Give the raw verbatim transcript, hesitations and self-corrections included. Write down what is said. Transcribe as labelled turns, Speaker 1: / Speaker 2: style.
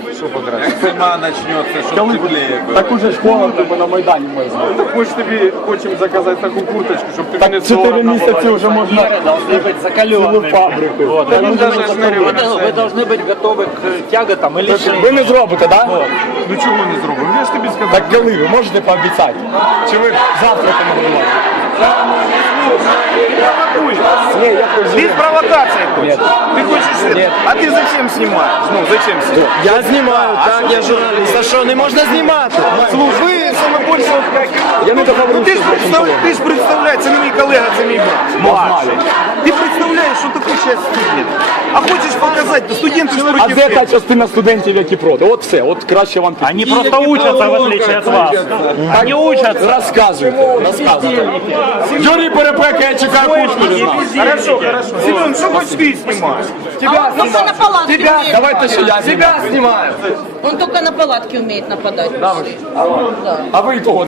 Speaker 1: Що покращити? Зима почнеться, щоб
Speaker 2: Коли
Speaker 1: теплее було.
Speaker 2: так уже школа тебе на Майдані мерзне.
Speaker 1: Так ми ж тобі хочемо заказати таку курточку, щоб тобі не
Speaker 2: Так чотири
Speaker 1: соромно
Speaker 2: місяці
Speaker 1: було.
Speaker 2: вже можна
Speaker 3: Должны быть закаленными.
Speaker 2: фабрики.
Speaker 3: Вот.
Speaker 1: Та він даже ж не
Speaker 3: Вы, вы
Speaker 1: революціонер.
Speaker 3: должны быть готовы к тяготам и
Speaker 2: Ви
Speaker 3: лишениям.
Speaker 2: не зробите, так? Да?
Speaker 1: Ну чого не зробимо? Я ж тобі сказав.
Speaker 2: Так коли ви можете пообіцяти? Чи ви завтра помогли? Ні, я
Speaker 4: Ты с провокацией хочешь? Ты хочешь это?
Speaker 2: Нет.
Speaker 4: А ты зачем снимаешь? Ну, зачем снимать?
Speaker 2: Я знімаю, так, я журналіст. А що, не можна знімати?
Speaker 4: Слушай, ви саме більше...
Speaker 2: Я не договорив,
Speaker 4: Ну, ти ж
Speaker 2: що
Speaker 4: представ... ти ж представляєш, це не мій колега, це мій брат. Младший. Ти представляєш, що таке зараз студент. А хочеш показати, студенти ж
Speaker 2: А
Speaker 4: проти
Speaker 2: де
Speaker 4: всіх.
Speaker 2: та частина студентів, які проти? От все, от краще вам піти.
Speaker 5: Они просто учатся, в отличие от вас. Они учатся.
Speaker 2: Розказуйте, розказуйте. Юрій Перепека, я чекаю куртку від нас.
Speaker 4: Хорошо, хорошо. Семен, що хоч ти знімаєш?
Speaker 2: Тебя
Speaker 6: Он только на палатке
Speaker 2: Тебя,
Speaker 6: умеет
Speaker 2: давайте ще я
Speaker 6: нападать.
Speaker 2: знімаю.
Speaker 6: Он только на палатке умеет нападать. Да.
Speaker 2: А ви того